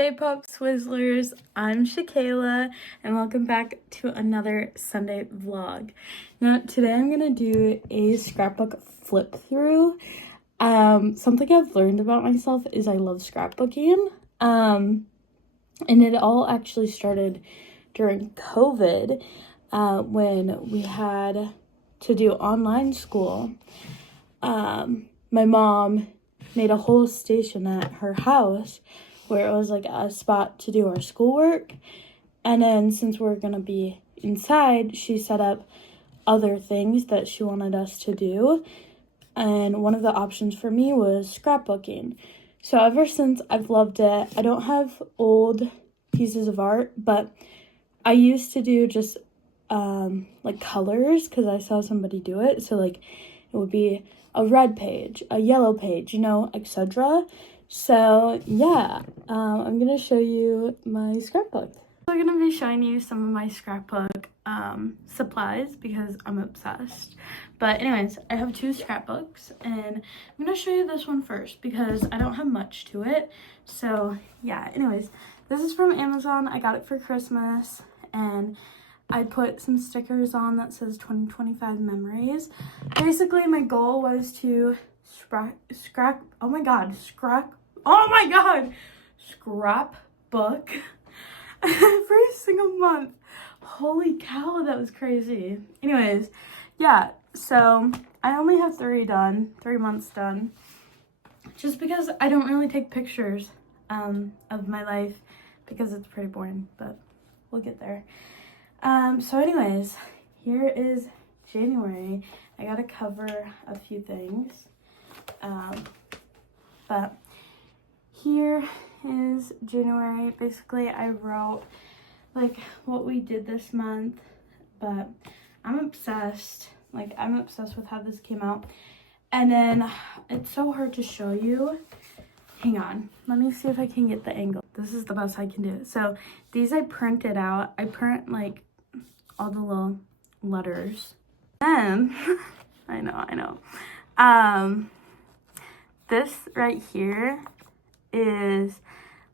Jpopswizzlers, I'm Shakayla and welcome back to another Sunday vlog. Now today I'm gonna do a scrapbook flip through. Something I've learned about myself is I love scrapbooking. And it all actually started during COVID when we had to do online school. My mom made a whole station at her house where it was like a spot to do our schoolwork. And then since we're gonna be inside, she set up other things that she wanted us to do. And one of the options for me was scrapbooking. So ever since, I've loved it. I don't have old pieces of art, but I used to do just like colors because I saw somebody do it. So like it would be a red page, a yellow page, etc. So yeah, I'm gonna show you my scrapbook. I'm gonna be showing you some of my scrapbook supplies because I'm obsessed. But anyways, I have two scrapbooks and I'm gonna show you this one first because I don't have much to it. So yeah, anyways, this is from Amazon. I got it for Christmas and I put some stickers on that says 2025 memories. Basically, my goal was to scrapbook every single month. Holy cow, that was crazy. Anyways, yeah, so I only have 3 months done, just because I don't really take pictures of my life because it's pretty boring, but we'll get there. So anyways, here is January. I gotta cover a few things, but here is January. Basically, I wrote like what we did this month, but I'm obsessed. Like, I'm obsessed with how this came out. And then it's so hard to show you. Hang on, let me see if I can get the angle. This is the best I can do. So these I printed out. I print like all the little letters. And I know. This right here is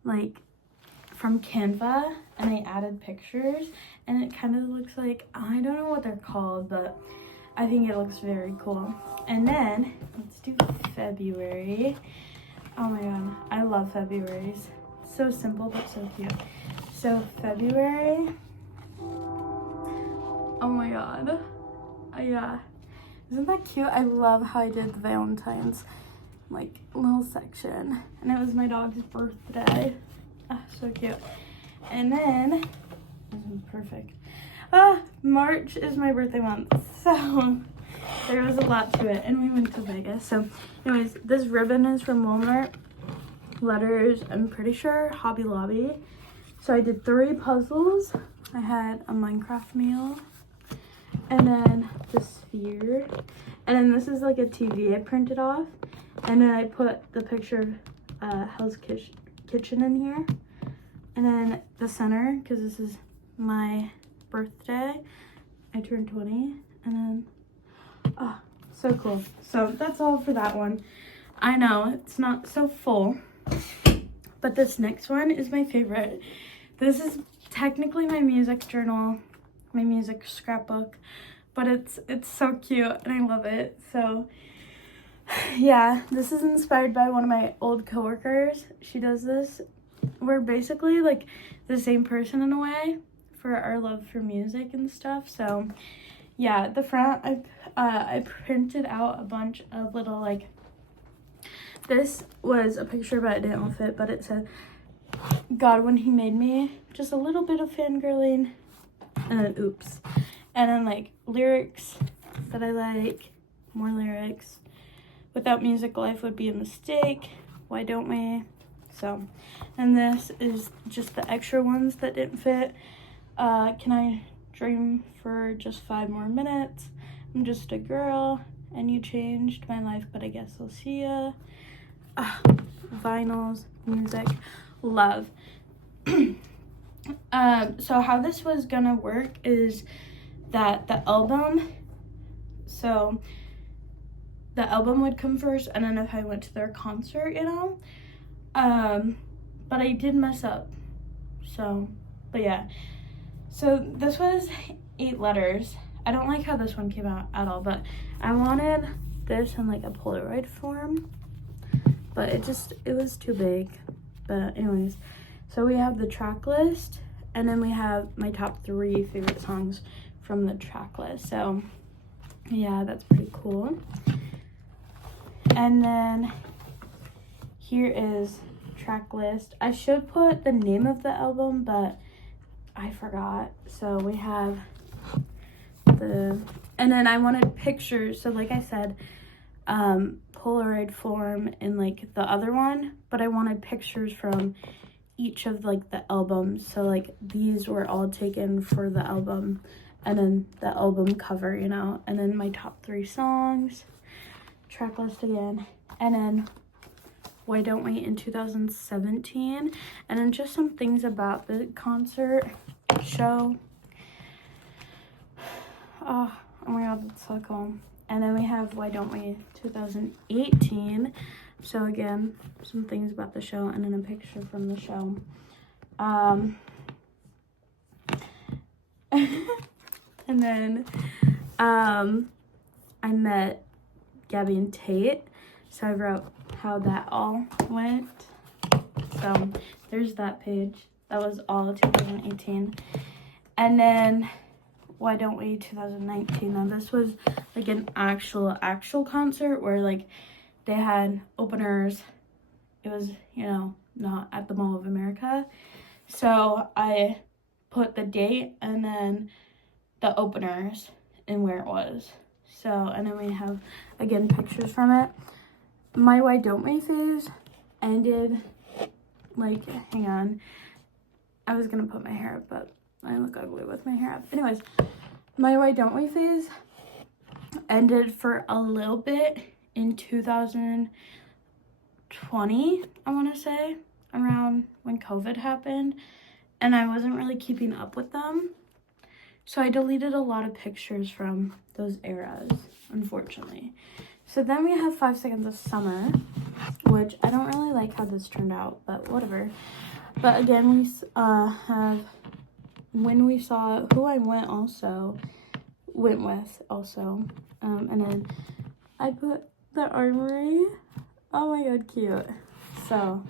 like from Canva, and I added pictures, and it kind of looks like, I don't know what they're called, but I think it looks very cool. And then let's do February. Oh my god, I love February's. So simple but so cute. So February, oh my god, yeah, isn't that cute? I love how I did the Valentine's like little section, and it was my dog's birthday. So cute. And then this is perfect. March is my birthday month, so there was a lot to it, and we went to Vegas. So anyways, this ribbon is from Walmart. Letters, I'm pretty sure Hobby Lobby. So I did 3 puzzles. I had a Minecraft meal, and then the sphere, and then this is like a TV I printed off, and then I put the picture of Hell's Kitchen in here, and then the center, because this is my birthday, I turned 20, and then so cool. So that's all for that one. I know it's not so full, but this next one is my favorite. This is technically my music journal, my music scrapbook, but it's so cute and I love it. So yeah, this is inspired by one of my old coworkers. She does this. We're basically like the same person in a way for our love for music and stuff. So yeah, the front, I printed out a bunch of little, like, this was a picture but it didn't fit, but it said, God, when he made me, just a little bit of fangirling, and then oops. And then like lyrics that I like, more lyrics. Without music, life would be a mistake. Why don't we? So, and this is just the extra ones that didn't fit. Can I dream for just 5 more minutes? I'm just a girl, and you changed my life, but I guess I'll see ya. Vinyls, music, love. So how this was gonna work is that the album would come first, and then if I went to their concert, but I did mess up. So, but yeah. So this was 8 letters. I don't like how this one came out at all, but I wanted this in like a Polaroid form, but it was too big. But anyways, so we have the track list, and then we have my top 3 favorite songs from the track list. So yeah, that's pretty cool. And then here is track list. I should put the name of the album, but I forgot. So we have and then I wanted pictures. So like I said, Polaroid form in like the other one, but I wanted pictures from each of like the albums. So like these were all taken for the album, and then the album cover, you know, and then my top 3 songs, track list again, and then Why Don't We in 2017, and then just some things about the concert show. Oh my god, that's so cool. And then we have Why Don't We 2018. So again, some things about the show, and then a picture from the show. And then I met Gabby and Tate, so I wrote how that all went. So there's that page. That was all 2018. And then Why Don't We 2019. Now this was like an actual concert where like they had openers. It was, you know, not at the Mall of America. So I put the date and then the openers and where it was. So, and then we have, again, pictures from it. My Why Don't We phase ended, like, hang on. I was gonna put my hair up, but I look ugly with my hair up. Anyways, my Why Don't We phase ended for a little bit in 2020, I want to say, around when COVID happened, and I wasn't really keeping up with them. So I deleted a lot of pictures from those eras, unfortunately. So then we have 5 Seconds of Summer, which I don't really like how this turned out, but whatever. But again, we have When We Saw, who I went with also. And then I put The Armory. Oh my god, cute. So,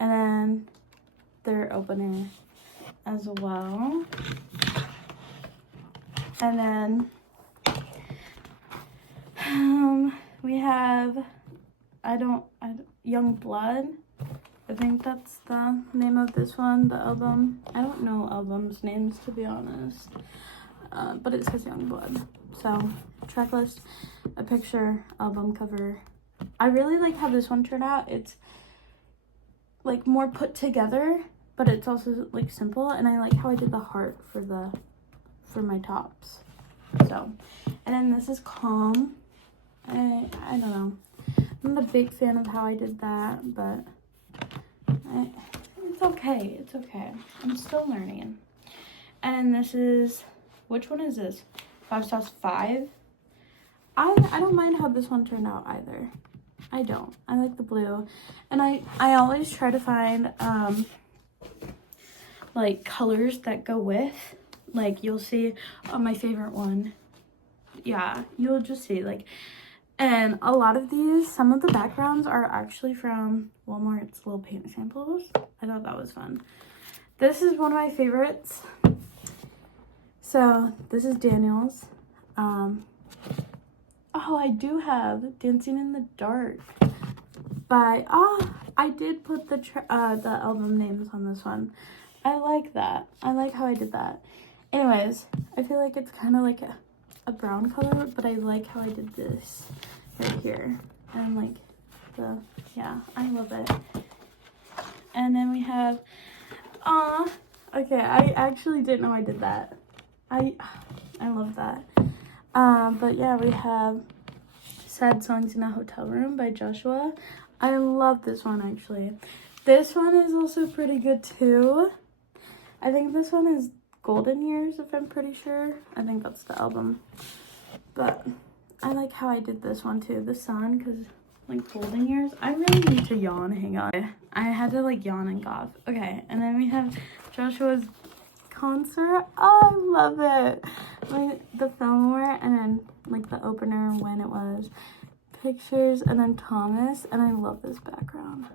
and then their opener as well. And then we have Young Blood. I think that's the name of this one, the album. I don't know albums' names, to be honest. But it says Young Blood. So, track list, a picture, album cover. I really like how this one turned out. It's like more put together, but it's also like simple, and I like how I did the heart for my tops. So, and then this is Calm. I don't know. I'm not a big fan of how I did that, but it's okay. It's okay. I'm still learning. And this is, which one is this? 5 Sauce 5. I don't mind how this one turned out either. I don't. I like the blue. And I always try to find like colors that go with. Like you'll see on my favorite one. Yeah, you'll just see like, and a lot of these, some of the backgrounds are actually from Walmart's little paint samples. I thought that was fun. This is one of my favorites. So this is Daniel's. Oh, I do have Dancing in the Dark by, I did put the album names on this one. I like that. I like how I did that. Anyways, I feel like it's kind of like a brown color, but I like how I did this right here. And like yeah, I love it. And then we have, okay, I actually didn't know I did that. I love that. But yeah, we have Sad Songs in a Hotel Room by Joshua. I love this one, actually. This one is also pretty good too. I think this one is Golden Years, if I'm pretty sure. I think that's the album. But I like how I did this one too, The Sun, because like golden years. I really need to yawn. Hang on. I had to like yawn and cough. Okay, and then we have Joshua's concert. Oh, I love it. Like the Fillmore, and then like the opener when it was, pictures, and then Thomas. And I love this background.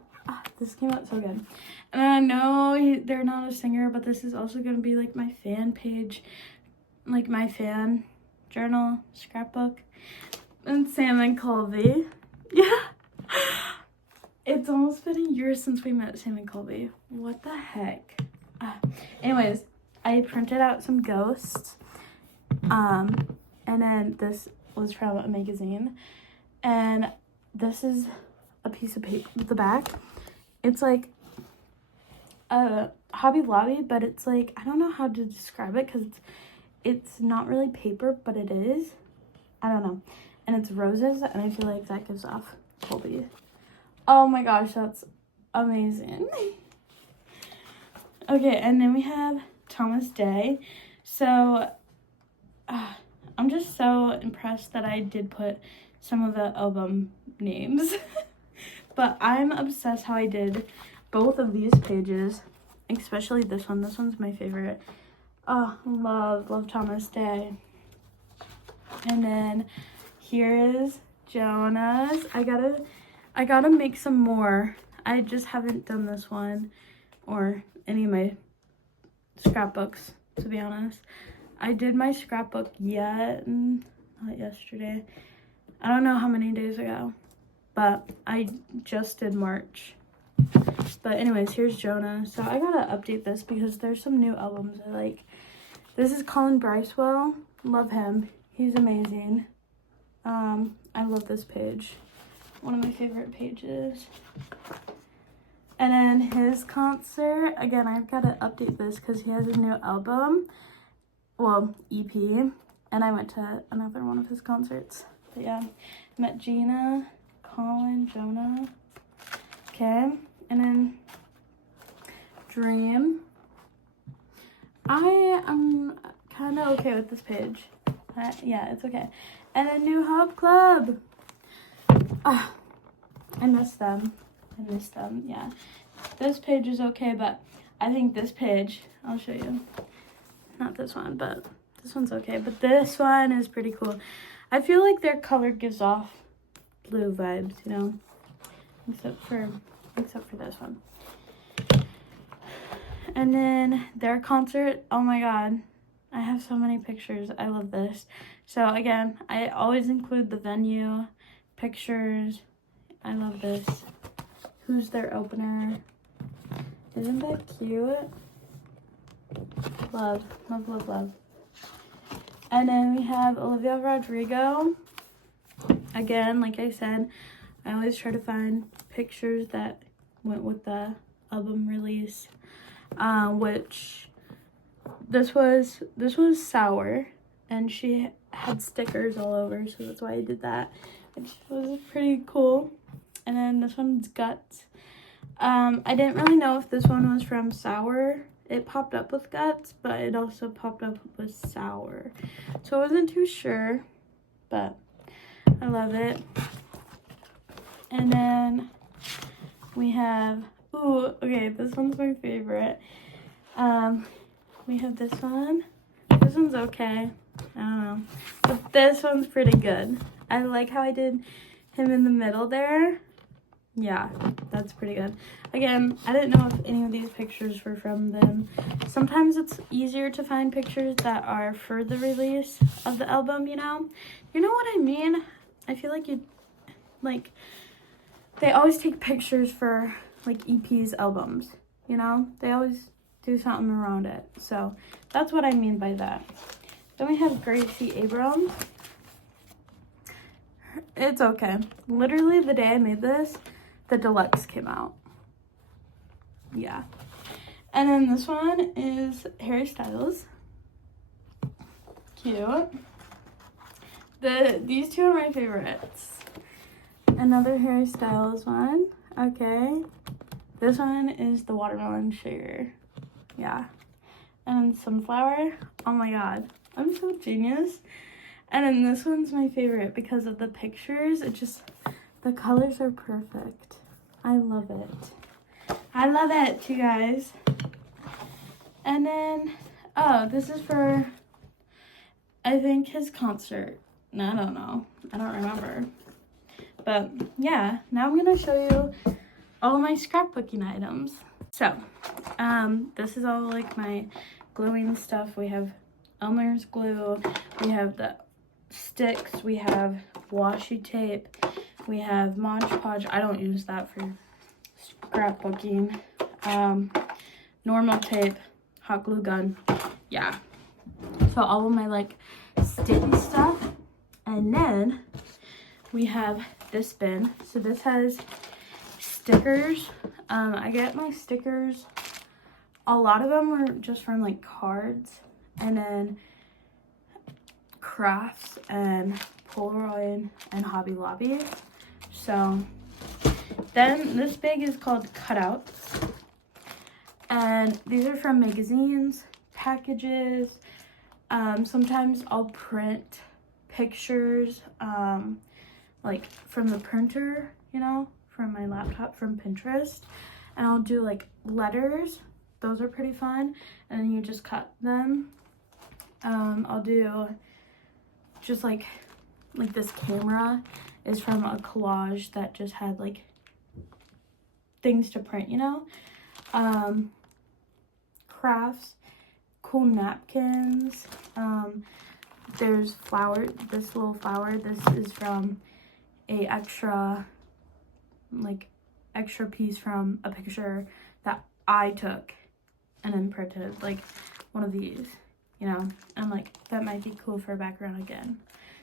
This came out so good. And I know they're not a singer, but this is also going to be like my fan page, like my fan journal, scrapbook. And Sam and Colby. Yeah. It's almost been a year since we met Sam and Colby. What the heck? Anyways, I printed out some ghosts. And then this was from a magazine. And this is a piece of paper at the back. It's like a Hobby Lobby, but it's like, I don't know how to describe it because it's not really paper, but it is. I don't know. And it's roses, and I feel like that gives off Colby. Oh my gosh, that's amazing. Okay, and then we have Thomas Day. So I'm just so impressed that I did put some of the album names. But I'm obsessed how I did both of these pages, especially this one. This one's my favorite. Oh, love Thomas Day. And then here is Jonah's. I gotta make some more. I just haven't done this one or any of my scrapbooks, to be honest. I did my scrapbook not yesterday. I don't know how many days ago, but I just did March. But anyways, here's Jonah. So I gotta update this because there's some new albums I like. This is Colin Bricewell. Love him. He's amazing. I love this page. One of my favorite pages. And then his concert. Again, I've got to update this because he has a new album. Well, EP. And I went to another one of his concerts. But yeah, met Gina, Colin, Jonah. Okay. And then Dream. I am kind of okay with this page. Yeah, it's okay. And a New Hope Club. I miss them. Yeah. This page is okay, but I think this page, I'll show you. Not this one, but this one's okay. But this one is pretty cool. I feel like their color gives off blue vibes, you know, except for this one. And then their concert, oh my god, I have so many pictures. I love this. So again, I always include the venue, pictures. I love this. Who's their opener? Isn't that cute? Love. And then we have Olivia Rodrigo. Again, like I said, I always try to find pictures that went with the album release. Which this was Sour, and she had stickers all over, so that's why I did that, which was pretty cool. And then this one's Guts. I didn't really know if this one was from Sour. It popped up with Guts, but it also popped up with Sour, so I wasn't too sure, but I love it. And then we have, ooh, okay, this one's my favorite. We have this one. This one's okay. I don't know. But this one's pretty good. I like how I did him in the middle there. Yeah, that's pretty good. Again, I didn't know if any of these pictures were from them. Sometimes it's easier to find pictures that are for the release of the album, you know? You know what I mean? I feel like they always take pictures for like EPs, albums, you know? They always do something around it. So that's what I mean by that. Then we have Gracie Abrams. It's okay. Literally the day I made this, the deluxe came out. Yeah. And then this one is Harry Styles. Cute. These two are my favorites. Another Harry Styles one. Okay. This one is the watermelon sugar. Yeah. And sunflower. Oh my god. I'm so genius. And then this one's my favorite because of the pictures. It just The colors are perfect. I love it. I love it, you guys. And then, oh, this is for, I think, his concert. No, I don't know. I don't remember. But yeah, now I'm going to show you all my scrapbooking items. So, this is all like my gluing stuff. We have Elmer's glue. We have the sticks. We have washi tape. We have Mod Podge. I don't use that for scrapbooking. Normal tape, hot glue gun. Yeah. So all of my like sticky stuff. And then we have this bin. So this has stickers. I get my stickers. A lot of them were just from like cards, and then crafts and Polaroid and Hobby Lobby. So then this bag is called cutouts, and these are from magazines, packages. Sometimes I'll print pictures like from the printer, you know, from my laptop, from Pinterest, and I'll do like letters. Those are pretty fun, and then you just cut them. I'll do just like this camera is from a collage that just had like things to print, you know. Crafts, cool napkins. There's flower, this little flower. This is from a extra piece from a picture that I took and then printed, like one of these, you know, and like that might be cool for background again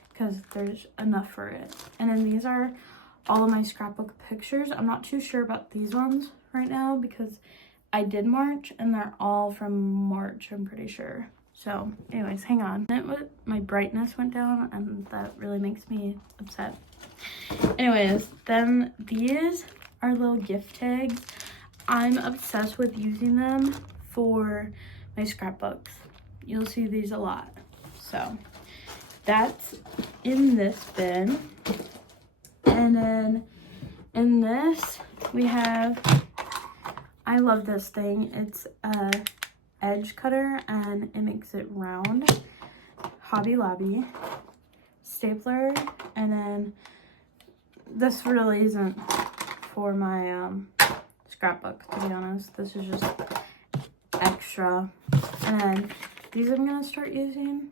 because there's enough for it. And then these are all of my scrapbook pictures. I'm not too sure about these ones right now because I did March and they're all from March, I'm pretty sure. So anyways, hang on. My brightness went down and that really makes me upset. Anyways, then these are little gift tags. I'm obsessed with using them for my scrapbooks. You'll see these a lot. So that's in this bin. And then in this we have, I love this thing. It's a edge cutter and it makes it round. Hobby Lobby, stapler, and then this really isn't for my scrapbook, to be honest. This is just extra. And then these I'm gonna start using.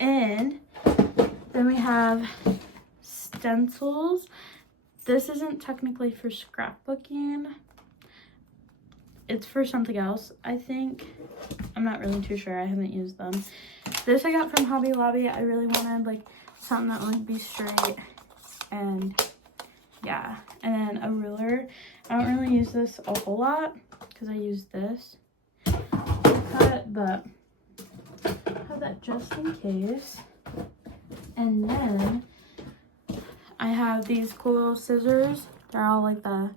And then we have stencils. This isn't technically for scrapbooking. It's for something else, I think. I'm not really too sure. I haven't used them. This I got from Hobby Lobby. I really wanted like something that would be straight, and yeah. And then a ruler. I don't really use this a whole lot because I use this to cut, but I have that just in case. And then I have these cool little scissors. They're all like the,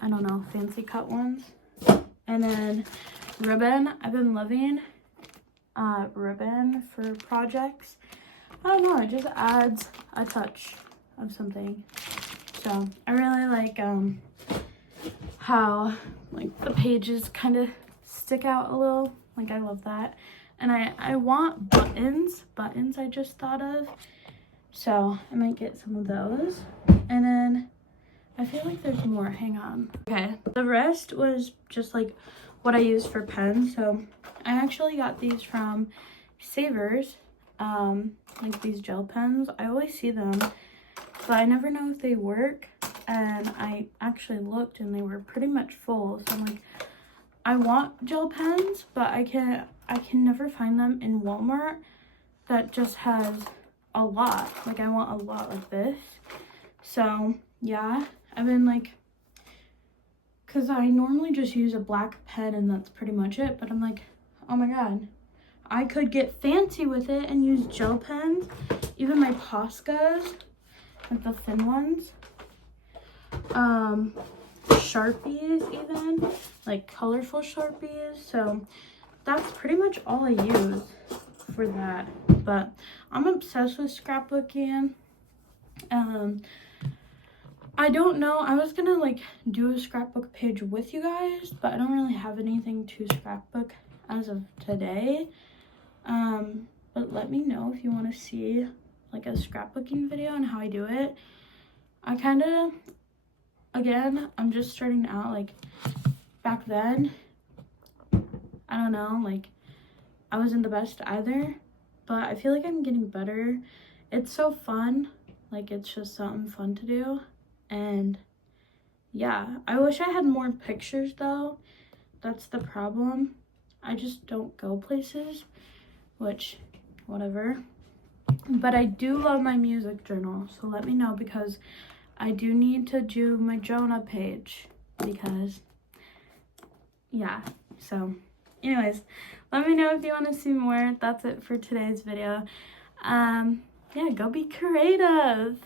I don't know, fancy cut ones. And then ribbon. I've been loving ribbon for projects. I don't know, it just adds a touch of something. So I really like how like the pages kind of stick out a little. Like I love that. And I want buttons I just thought of. So I might get some of those. And then I feel like there's more. Hang on. Okay, the rest was just like what I use for pens. So I actually got these from Savers, like these gel pens. I always see them, but I never know if they work. And I actually looked and they were pretty much full. So I'm like, I want gel pens, but I can never find them in Walmart that just has a lot. Like I want a lot like this. So yeah, I've been like, because I normally just use a black pen and that's pretty much it, but I'm like, oh my god, I could get fancy with it and use gel pens, even my Poscas, like the thin ones, Sharpies even, like colorful Sharpies. So that's pretty much all I use for that. But I'm obsessed with scrapbooking. I don't know. I was gonna like do a scrapbook page with you guys, but I don't really have anything to scrapbook as of today. But let me know if you want to see like a scrapbooking video and how I do it. I kind of, again, I'm just starting out. Like back then, I don't know, like I wasn't the best either, but I feel like I'm getting better. It's so fun. Like it's just something fun to do. And yeah, I wish I had more pictures though. That's the problem. I just don't go places, which, whatever. But I do love my music journal, so let me know, because I do need to do my Jonah page, because, yeah. So, anyways, let me know if you want to see more. That's it for today's video. Yeah, go be creative.